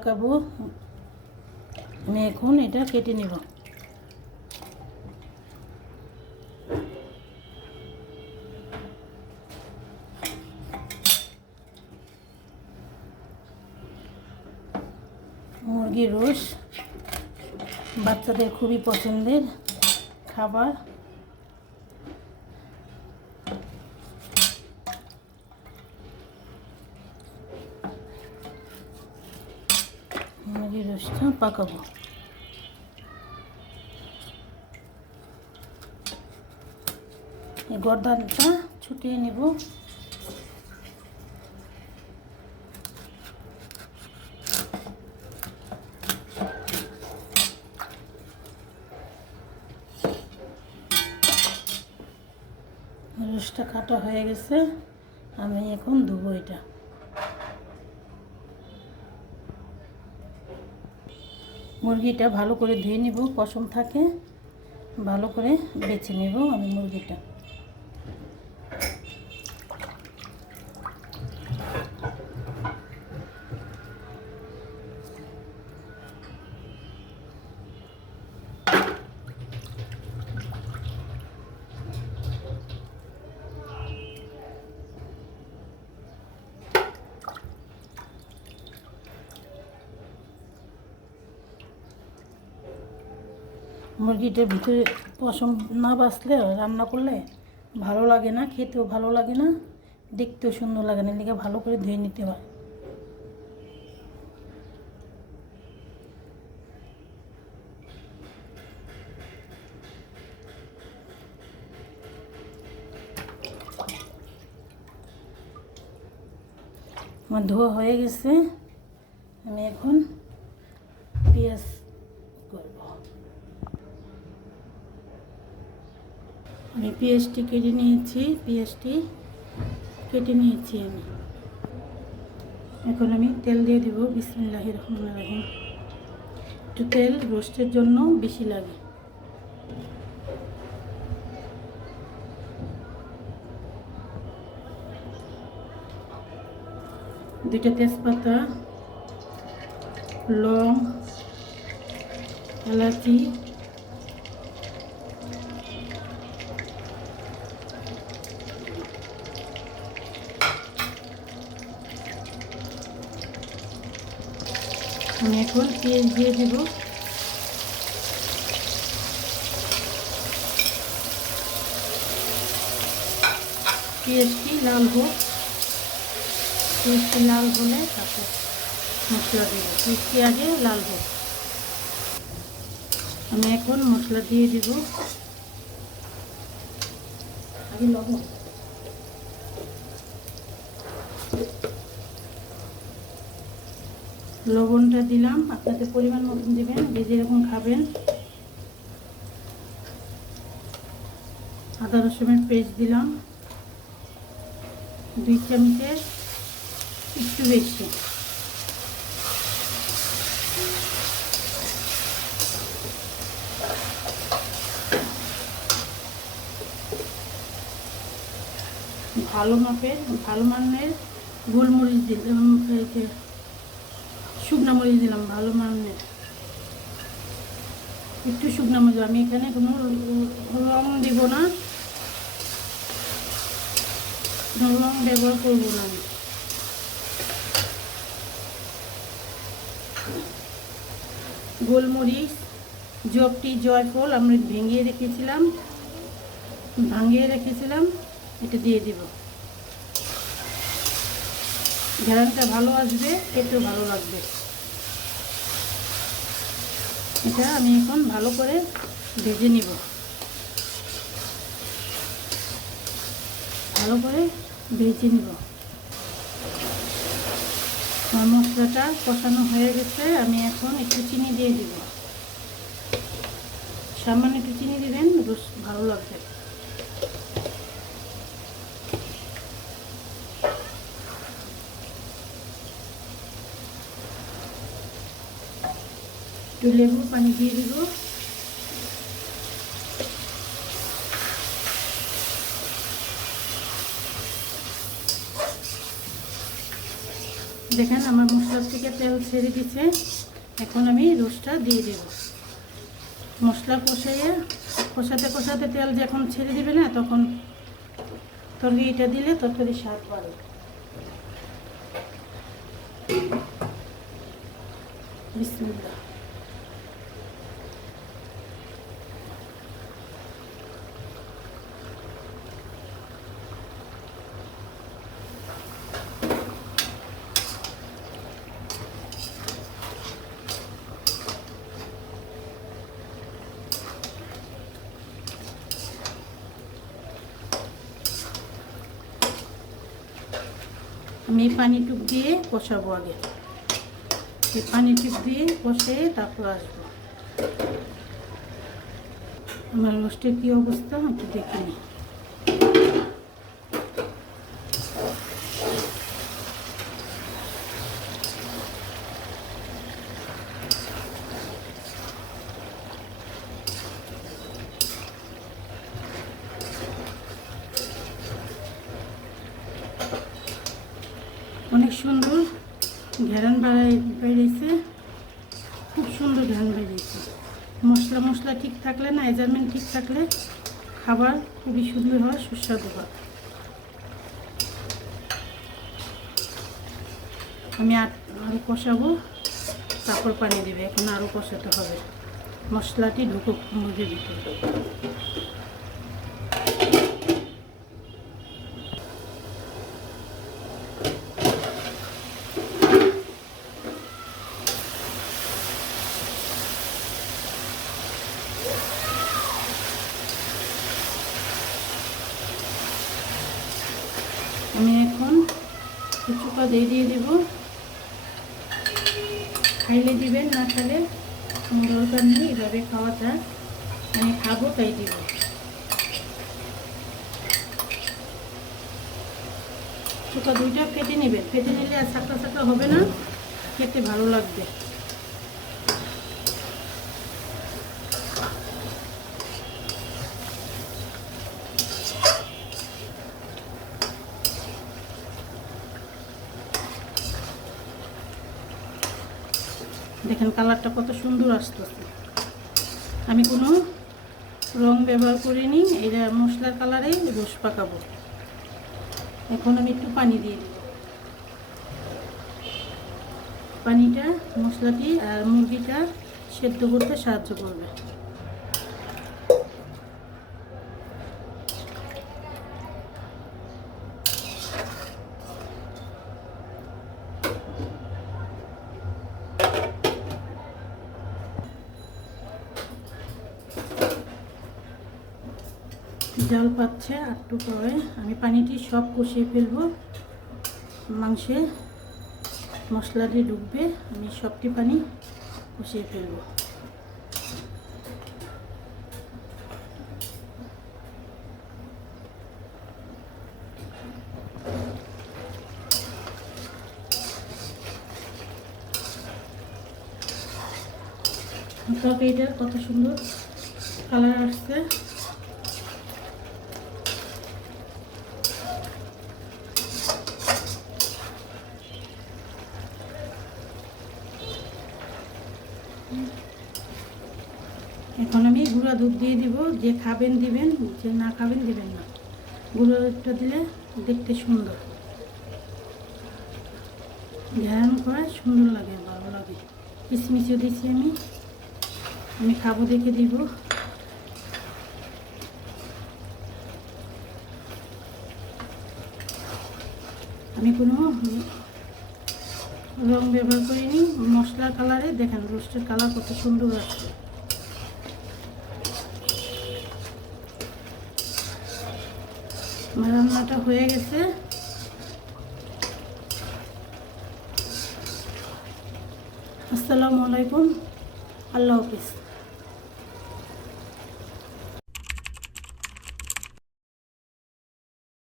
পাকাবো। আমি এখন এটা কেটে নেব। মুরগির রোস বাচ্চাদের খুবই পছন্দের খাবার। রোসটা পাকাবো এই গর্দানটা ছুটিয়ে নেব। রোসটা কাটা হয়ে গেছে আমি এখন ধুবো এটা। মুরগিটা ভালো করে ধুয়ে নিব পশম থাকে ভালো করে বেছে নেব আমি মুরগিটা। মুরগিটার ভিতরে পশম না বাঁচলে, রান্না করলে ভালো লাগে না, খেতেও ভালো লাগে না, দেখতেও সুন্দর লাগে না, এদিকে ভালো করে ধুয়ে নিতে হয়। আমার ধোয়া হয়ে গেছে। আমি এখন পেঁয়াজ করব আমি পেঁয়াজটি কেটে নিয়েছি পেঁয়াজটি কেটে নিয়েছি আমি। এখন আমি তেল দিয়ে দিব বিসমিল্লাহ রহমান রাহিম। একটু তেল রোস্টের জন্য বেশি লাগে। দুইটা তেজপাতা, লং, এলাচি আমি এখন পেঁয়াজ দিয়ে দেব। পেঁয়াজটি লাল হোক, পেঁয়াজটি লাল হলে তারপর মশলা দেব। পেঁয়াজটি আগে লাল হোক। আমি এখন মশলা দিয়ে দেব। আগে লবণ। লবণটা দিলাম, আপনাদের পরিমাণ মতন দেবেন যে যেরকম খাবেন। আদা রসুনের পেস্ট দিলাম। দুই চামচের একটু বেশি। ভালো মাপের, ভালো মানের গোলমরিচ দিলাম শুকনা মরিচ দিলাম, ভালো মানের একটু শুকনা মরিচ, আমি এখানে কোনো রং দিব না। রং ব্যবহার করব না আমি। গোলমরিচ, জবটি জয়ফল আমরা ভেঙিয়ে রেখেছিলাম। ভাঙিয়ে রেখেছিলাম, এটা দিয়ে দিব। ঘেরানটা ভালো আসবে, খেতেও ভালো লাগবে। এটা আমি এখন ভালো করে ভেজে নিব। ভালো করে ভেজে নিব। মশলাটা কষানো হয়ে গেছে, আমি এখন একটু চিনি দিয়ে দিব। সামান্য একটু চিনি দিবেন রস ভালো লাগবে। একটু লেবু পানি দিয়ে দিব। দেখেন আমার মশলার থেকে তেল ছেড়ে দিছে এখন আমি রোস্টটা দিয়ে দেব। মশলা কষাইয়ে কষাতে কষাতে তেল যখন ছেড়ে দিবে না, তখন তরকারিটা দিলে তরকারি স্বাদ বাড়ে। বিসমিল্লাহ। আমি পানি টুক দিয়ে কষাবো আগে। পানি টুক দিয়ে কষে তারপর আসব। আমার রোস্টের কী অবস্থা? একটু দেখে নিই অনেক সুন্দর ঘেরান বাড়াই বেরিয়েছে খুব সুন্দর ঘেরান বেরিয়েছে মশলা মশলা ঠিক থাকলে না, মেজারমেন্ট ঠিক থাকলে খাবার খুবই সুন্দর হয়, সুস্বাদু হয়। আমি আর আরও কষাবো, তারপর পানি দেবে। এখন আরও কষাতে হবে। মশলাটি ঢুকুক মুরগির ভিতরে। আমি এখন কিছুটা দিয়ে দিয়ে দেব। খাইলে দিবেন, না খাইলে কোনো দরকার নেই, এভাবে খাওয়াটা আমি খাব, তাই দিব। দুইটা ফেটে নেবেন। ফেটে নিলে আর সাকটা হবে না, খেতে ভালো লাগবে। দেখেন কালারটা কত সুন্দর আসতেছে। আমি কোনো রং ব্যবহার করিনি, এটা মশলার কালারে রস পাকাবো। এখন আমি একটু পানি দিয়ে দিব। পানিটা, মশলাটি আর মুরগিটা সেদ্ধ করতে সাহায্য করবে। জল পাচ্ছে একটু পরে আমি পানিটি সব কষিয়ে ফেলব। মাংসে মশলাটি ডুববে। আমি সবটি পানি কষিয়ে ফেলব। তরকারিটার কত সুন্দর কালার আসছে। এখন আমি গুঁড়া দুধ দিয়ে দিব, যে খাবেন দিবেন, যে না খাবেন দিবেন না। গুঁড়ো দুধটা দিলে দেখতে সুন্দর। ধ্যান করে সুন্দর লাগে, ভালো লাগে। কিশমিশও দিচ্ছি আমি। আমি খাব দেখে দিব। আমি কোনো রং ব্যবহার করিনি, মশলা কালারে দেখেন, রোস্টের কালার কত সুন্দর আছে। রান্নাটা হয়ে গেছে। আসসালামু আলাইকুম। আল্লাহ হাফিজ।